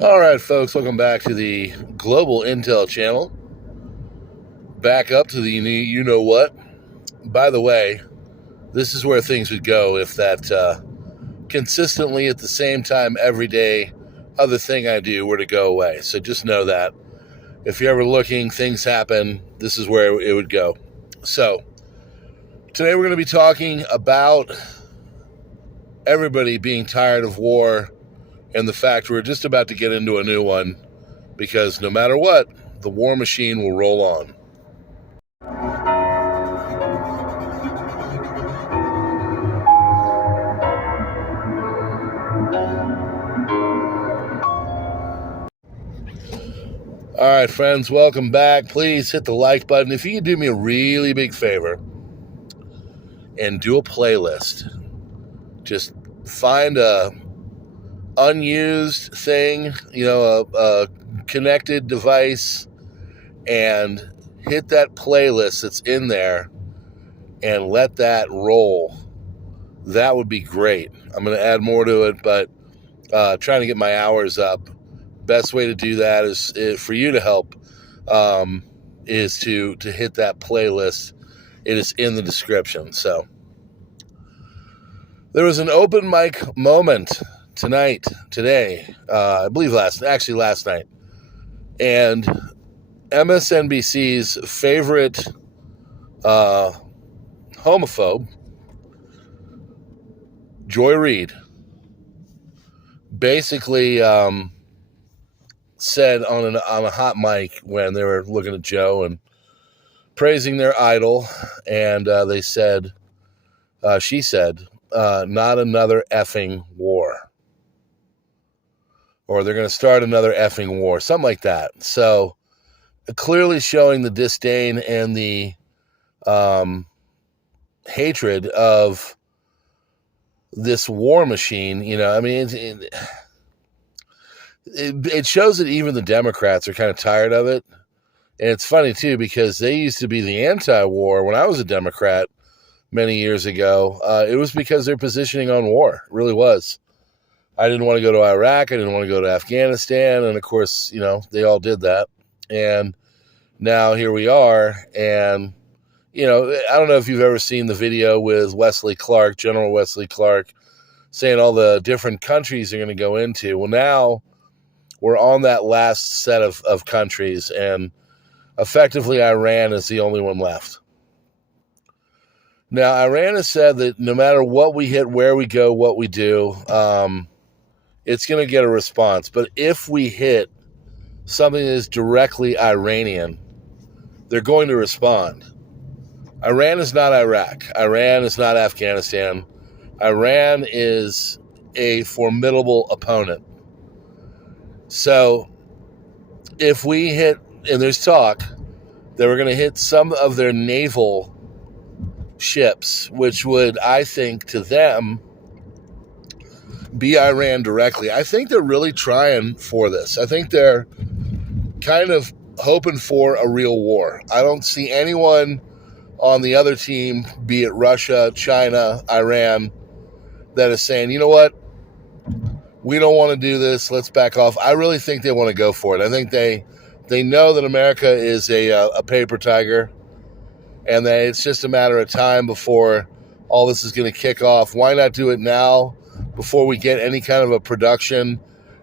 All right, folks, welcome back to the Global Intel channel. Back up to the you know what. By the way, this is where things would go if that consistently at the same time every day other thing I do were to go away. So just know that. If you're ever looking, things happen, this is where it would go. So today we're going to be talking about everybody being tired of war and the fact we're just about to get into a new one because no matter what, the war machine will roll on. All right, friends, welcome back. Please hit the like button. If you could do me a really big favor and do a playlist, just find a unused thing, a connected device, and hit that playlist that's in there and let that roll. That would be great. I'm going to add more to it, but trying to get my hours up. Best way to do that is for you to help is to hit that playlist. It is in the description. So there was an open mic moment today, I believe last night, and MSNBC's favorite homophobe, Joy Reid, basically said on a hot mic when they were looking at Joe and praising their idol, and she said, not another effing war. Or they're going to start another effing war, something like that. So clearly showing the disdain and the hatred of this war machine. It shows that even the Democrats are kind of tired of it. And it's funny, too, because they used to be the anti-war when I was a Democrat many years ago. It was because they're positioning on war. It really was. I didn't want to go to Iraq. I didn't want to go to Afghanistan. And, of course, they all did that. And now here we are. And, I don't know if you've ever seen the video with General Wesley Clark, saying all the different countries they're going to go into. Well, now we're on that last set of countries, and effectively Iran is the only one left. Now, Iran has said that no matter what we hit, where we go, what we do, it's going to get a response. But if we hit something that is directly Iranian, they're going to respond. Iran is not Iraq. Iran is not Afghanistan. Iran is a formidable opponent. So if we hit, and there's talk that we're going to hit some of their naval ships, which would, I think, to them, be Iran directly. I think they're really trying for this. I think they're kind of hoping for a real war. I don't see anyone on the other team, be it Russia, China, Iran, that is saying, you know what, we don't want to do this, let's back off. I really think they want to go for it. I think they know that America is a paper tiger, and that it's just a matter of time before all this is going to kick off. Why not do it now before we get any kind of a production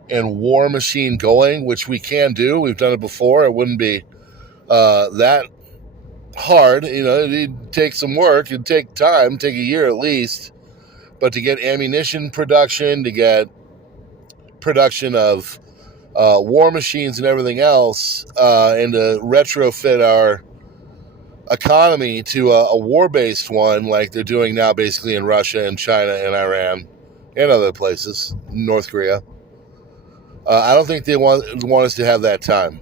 and war machine going, which we can do. We've done it before. It wouldn't be that hard. It'd take some work. It'd take time, take a year at least. But to get ammunition production, to get production of war machines and everything else, and to retrofit our economy to a war-based one like they're doing now basically in Russia and China and Iran and other places, North Korea. I don't think they want us to have that time.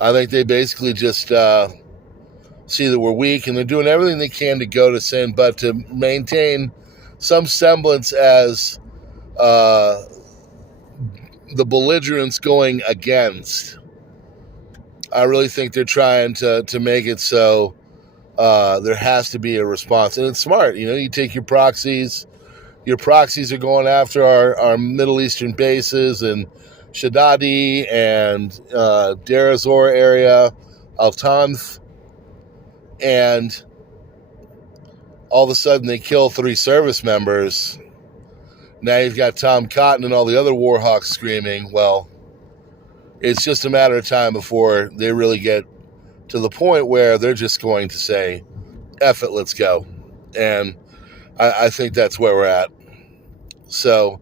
I think they basically just see that we're weak, and they're doing everything they can to go to sin, but to maintain some semblance as the belligerents going against. I really think they're trying to make it so there has to be a response. And it's smart. You take your proxies, your proxies are going after our Middle Eastern bases in Shaddadi and Deir ez-Zor area, Al-Tanf, and all of a sudden they kill 3 service members. Now you've got Tom Cotton and all the other war hawks screaming. Well, it's just a matter of time before they really get to the point where they're just going to say, F it, let's go. And I think that's where we're at. So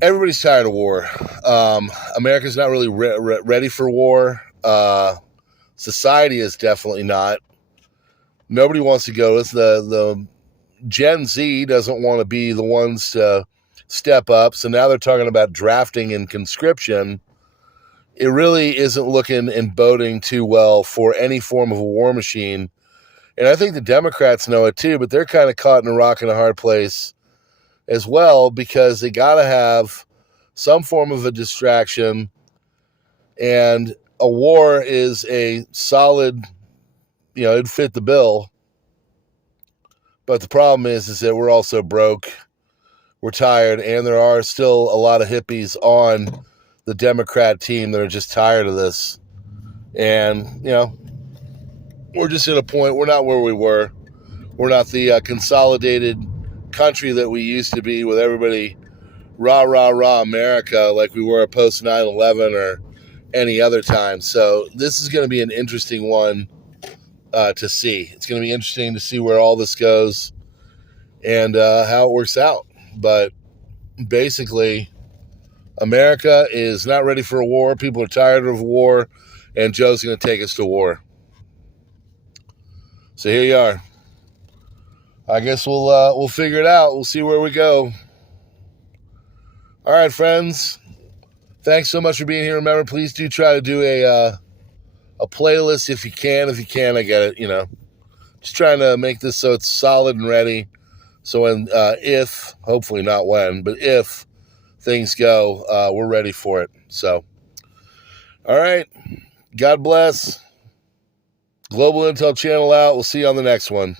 everybody's tired of war. America's not really ready for war. Society is definitely not. Nobody wants to go. It's the Gen Z doesn't want to be the ones to step up. So now they're talking about drafting and conscription. It really isn't looking and boding too well for any form of a war machine. And I think the Democrats know it too, but they're kind of caught in a rock and a hard place as well, because they got to have some form of a distraction. And a war is a solid, it'd fit the bill. But the problem is that we're also broke, we're tired, and there are still a lot of hippies on the Democrat team that are just tired of this. And, we're just at a point, we're not where we were. We're not the consolidated country that we used to be with everybody rah, rah, rah America like we were post 9/11 or any other time. So this is going to be an interesting one to see. It's going to be interesting to see where all this goes and how it works out. But basically, America is not ready for a war. People are tired of war, and Joe's going to take us to war. So here you are. I guess we'll figure it out. We'll see where we go. All right, friends. Thanks so much for being here. Remember, please do try to do a playlist if you can. If you can, I get it. Just trying to make this so it's solid and ready. So when, if, hopefully not when, but if things go, we're ready for it. So, all right. God bless. Global Intel Channel out. We'll see you on the next one.